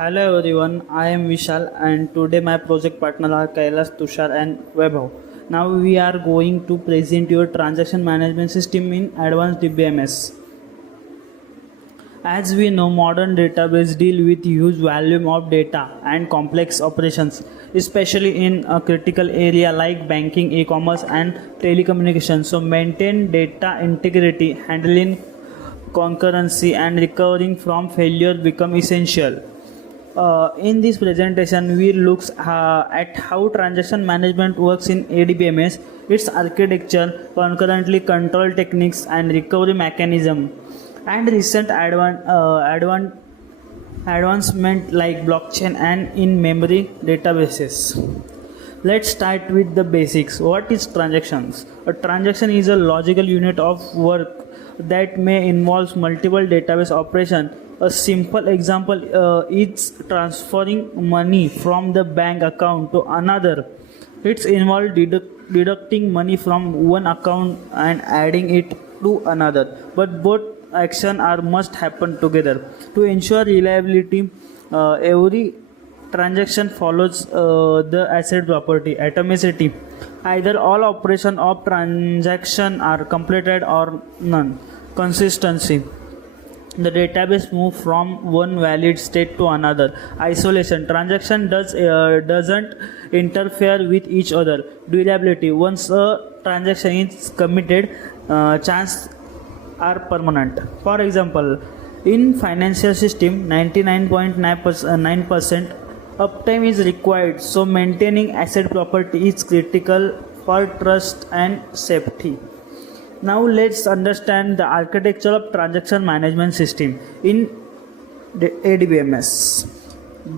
Hello everyone, I am Vishal and today my project partner are Kailas, Tushar and Webhav. Now we are going to present your transaction management system in advanced DBMS. As we know, modern database deal with huge volume of data and complex operations, especially in a critical area like banking, e-commerce and telecommunications. So maintain data integrity, handling concurrency and recovering from failure become essential. In this presentation, we look at how transaction management works in ADBMS, its architecture, concurrently control techniques, and recovery mechanism, and recent advancement like blockchain and in-memory databases. Let's start with the basics. What is transactions? A transaction is a logical unit of work that may involve multiple database operations. A simple example is transferring money from the bank account to another. It's involved deducting money from one account and adding it to another. But both action are must happen together. To ensure reliability, every transaction follows the asset property atomicity. Either all operation of transaction are completed or none. Consistency, the database move from one valid state to another. Isolation, transaction doesn't interfere with each other. Durability, once a transaction is committed, chance are permanent. For example, in financial system, 99.9% uptime is required, so maintaining asset property is critical for trust and safety. Now let's understand the architecture of transaction management system in the ADBMS.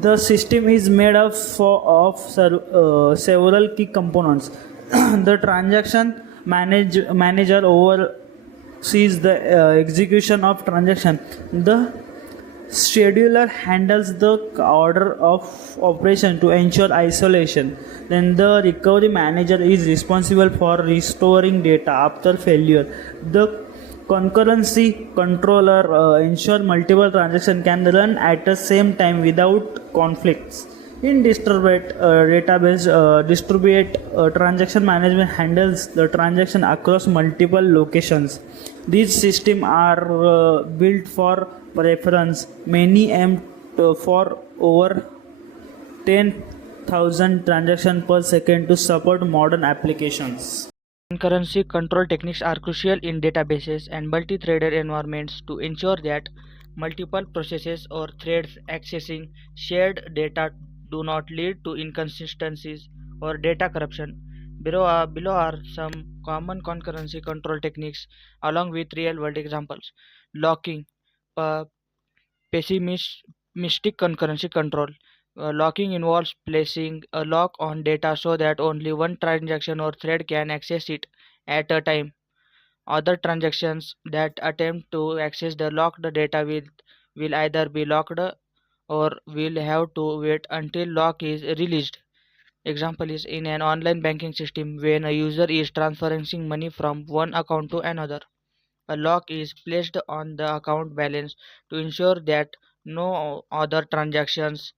The system is made of several key components. The transaction manager oversees the execution of transaction. The scheduler handles the order of operation to ensure isolation. Then the recovery manager is responsible for restoring data after failure. The concurrency controller ensure multiple transactions can run at the same time without conflicts. In distribute transaction management handles the transaction across multiple locations. These systems are built for preference. Many aim for over 10,000 transactions per second to support modern applications. Concurrency control techniques are crucial in databases and multi-threaded environments to ensure that multiple processes or threads accessing shared data do not lead to inconsistencies or data corruption. Below are some common concurrency control techniques along with real-world examples. Locking, uh, pessimistic concurrency control. Locking involves placing a lock on data so that only one transaction or thread can access it at a time. Other transactions that attempt to access the locked data will either be locked or will have to wait until lock is released. Example is in an online banking system when a user is transferring money from one account to another. A lock is placed on the account balance to ensure that no other transactions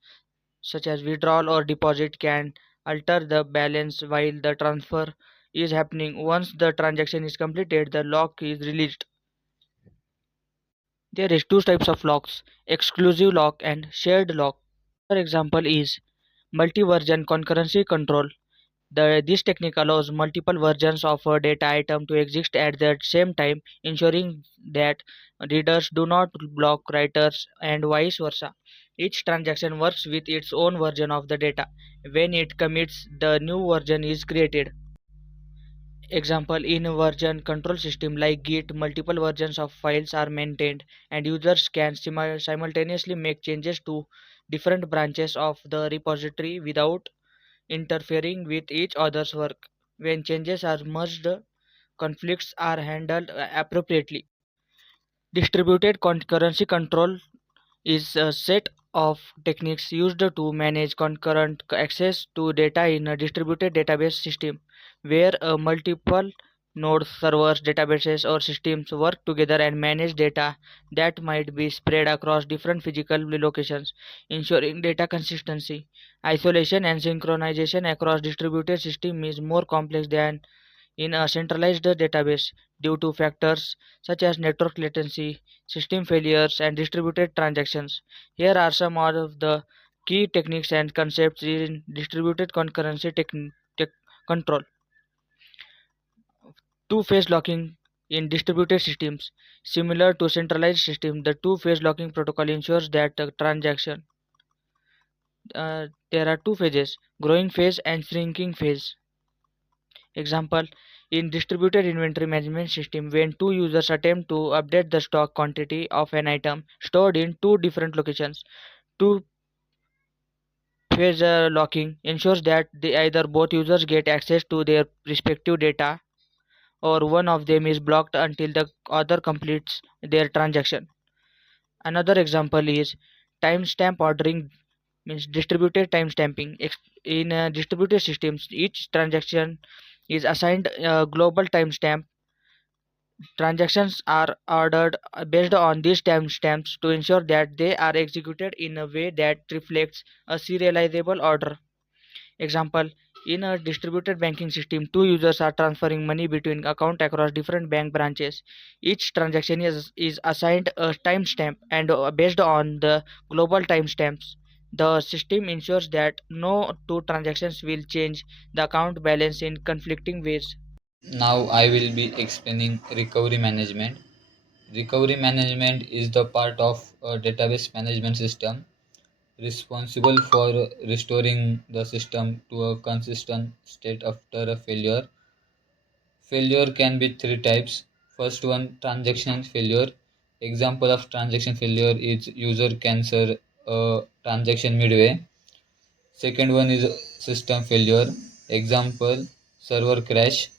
such as withdrawal or deposit can alter the balance while the transfer is happening. Once the transaction is completed, the lock is released. There is two types of locks: exclusive lock and shared lock. Another example is multi-version concurrency control. This technique allows multiple versions of a data item to exist at the same time, ensuring that readers do not block writers and vice versa. Each transaction works with its own version of the data. When it commits, the new version is created. Example, in a version control system like Git, multiple versions of files are maintained, and users can simultaneously make changes to different branches of the repository without interfering with each other's work. When changes are merged, conflicts are handled appropriately. Distributed concurrency control is a set of techniques used to manage concurrent access to data in a distributed database system where multiple Nodes, servers, databases, or systems work together and manage data that might be spread across different physical locations, ensuring data consistency. Isolation and synchronization across distributed systems is more complex than in a centralized database due to factors such as network latency, system failures, and distributed transactions. Here are some of the key techniques and concepts in distributed concurrency control. Two-phase locking in distributed systems. Similar to centralized systems, the two-phase locking protocol ensures that the transaction there are two phases, growing phase and shrinking phase. Example, in distributed inventory management system, when two users attempt to update the stock quantity of an item stored in two different locations, two phase locking ensures that either both users get access to their respective data or one of them is blocked until the other completes their transaction. Another example is timestamp ordering means distributed timestamping. In distributed systems, each transaction is assigned a global timestamp. Transactions are ordered based on these timestamps to ensure that they are executed in a way that reflects a serializable order. Example, in a distributed banking system, two users are transferring money between accounts across different bank branches. Each transaction is assigned a timestamp and based on the global timestamps. The system ensures that no two transactions will change the account balance in conflicting ways. Now I will be explaining recovery management. Recovery management is the part of a database management system responsible for restoring the system to a consistent state after a failure. Failure can be three types. First one, transaction failure. Example of transaction failure is user cancel a transaction midway. Second one is system failure. Example, server crash.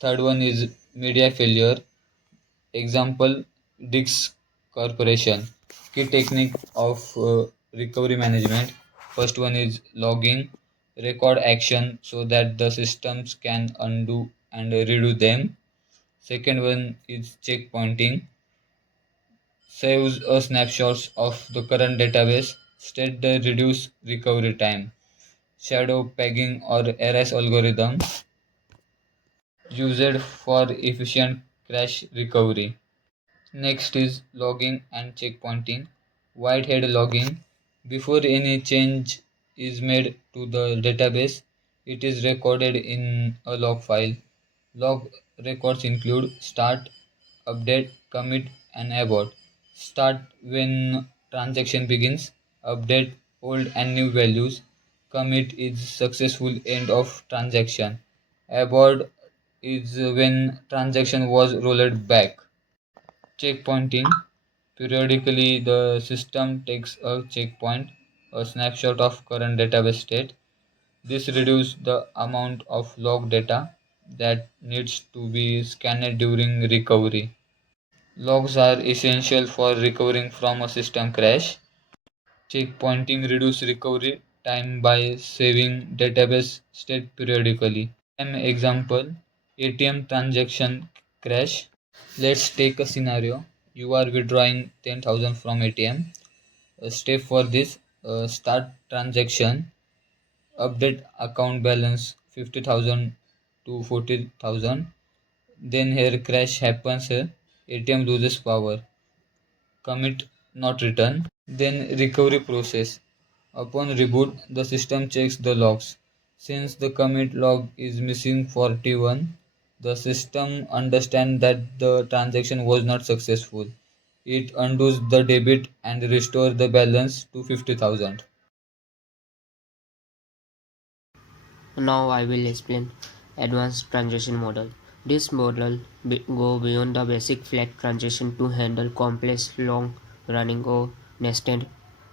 Third one is media failure. Example, Dix Corporation. Key technique of recovery management. First one is logging. Record action so that the systems can undo and redo them. Second one is checkpointing. Saves a snapshots of the current database. State the reduce recovery time. Shadow pegging or erase algorithm used for efficient crash recovery. Next is logging and checkpointing. Whitehead logging. Before any change is made to the database, it is recorded in a log file. Log records include start, update, commit, and abort. Start when transaction begins, update old and new values, commit is successful end of transaction, abort is when transaction was rolled back. Checkpointing. Periodically, the system takes a checkpoint, a snapshot of current database state. This reduces the amount of log data that needs to be scanned during recovery. Logs are essential for recovering from a system crash. Checkpointing reduces recovery time by saving database state periodically. An example, ATM transaction crash. Let's take a scenario. You are withdrawing 10,000 from ATM. Step for this, start transaction, update account balance 50,000 to 40,000. Then here crash happens, ATM loses power. Commit not return. Then recovery process. Upon reboot, the system checks the logs. Since the commit log is missing 41, the system understands that the transaction was not successful. It undoes the debit and restores the balance to 50,000. Now I will explain advanced transaction model. This model go beyond the basic flat transaction to handle complex long running or nested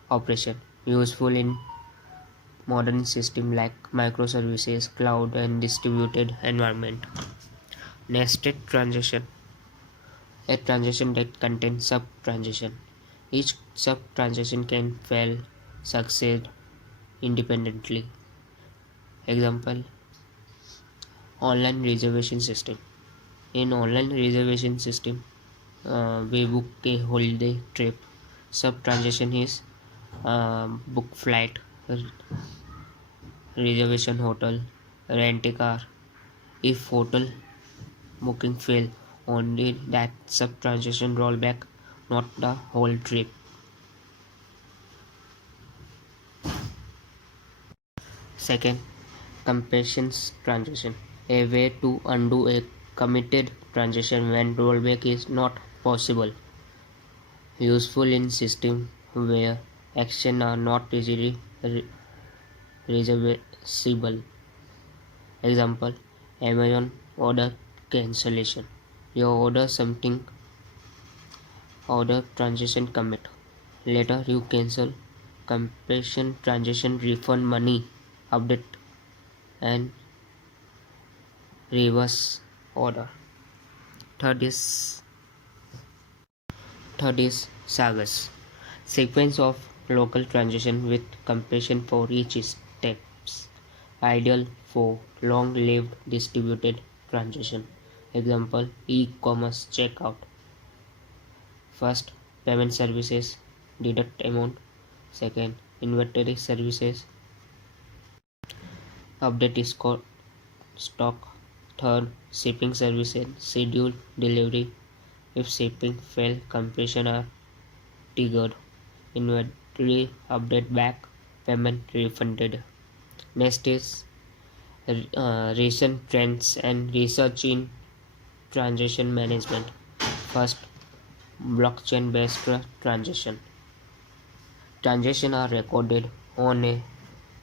operation useful in modern systems like microservices, cloud and distributed environment. Nested transaction, a transaction that contains sub transaction. Each sub transaction can fail, succeed independently. Example, online reservation system. In online reservation system, we book a holiday trip. Sub transaction is book flight, reservation hotel, rent a car. If hotel booking fail, only that sub transaction rollback, not the whole trip. Second, completion transaction, a way to undo a committed transaction when rollback is not possible. Useful in systems where actions are not easily reversible. Example, Amazon order cancellation. You order something, order transaction commit. Later you cancel, completion transaction refund money, update and reverse order. Third is Third is sagas, sequence of local transition with completion for each steps, ideal for long-lived distributed transition. Example, e-commerce checkout. First, payment services, deduct amount. Second, inventory services, update stock. Third, shipping services, schedule delivery. If shipping fail, completion are triggered. Inventory update back, payment refunded. Next is recent trends and research in transaction management. First, blockchain based transaction. Transactions are recorded on a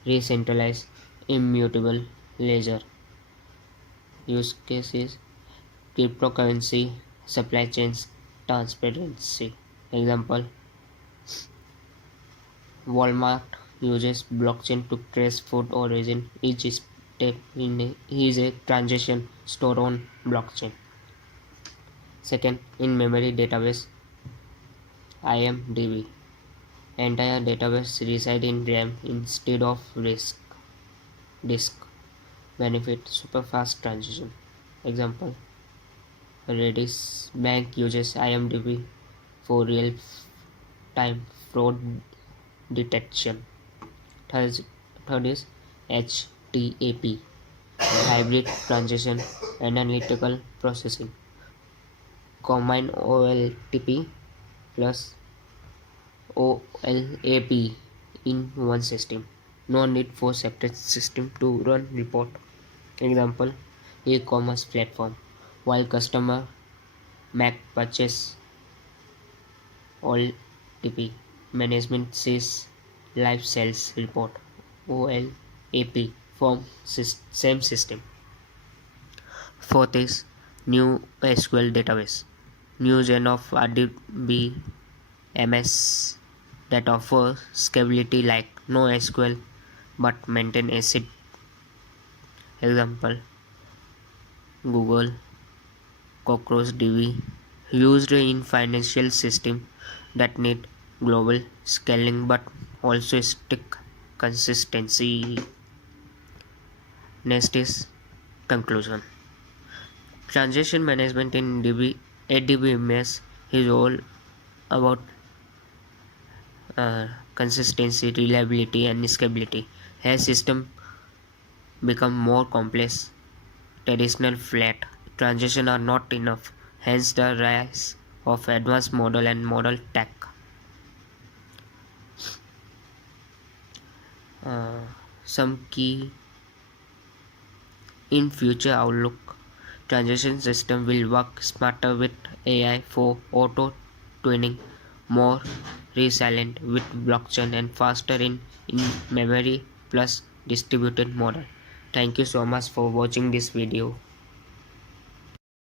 decentralized, immutable ledger. Use cases cryptocurrency, supply chains, transparency. Example, Walmart uses blockchain to trace food origin. Each step is a transaction stored on blockchain. Second, in-memory database, IMDb. Entire database reside in RAM instead of disk. Benefit superfast transition. Example, Redis Bank uses IMDb for real-time fraud detection. Third, third is HTAP, hybrid transition analytical processing. Combine OLTP plus OLAP in one system. No need for separate system to run report. Example, e-commerce platform. While customer make purchase, OLTP management sees live sales report, OLAP from same system. Fourth is new SQL database. New gen of ADBMS that offer scalability like NoSQL but maintain ACID. Example, Google Cockroach DB used in financial system that need global scaling but also strict consistency. Next is conclusion. Transaction management in ADBMS is all about consistency, reliability, and scalability. As system become more complex, traditional flat transactions are not enough. Hence the rise of advanced model and model tech. Some key in future outlook, transaction system will work smarter with AI for auto tuning, more resilient with blockchain and faster in memory plus distributed model. Thank you so much for watching this video.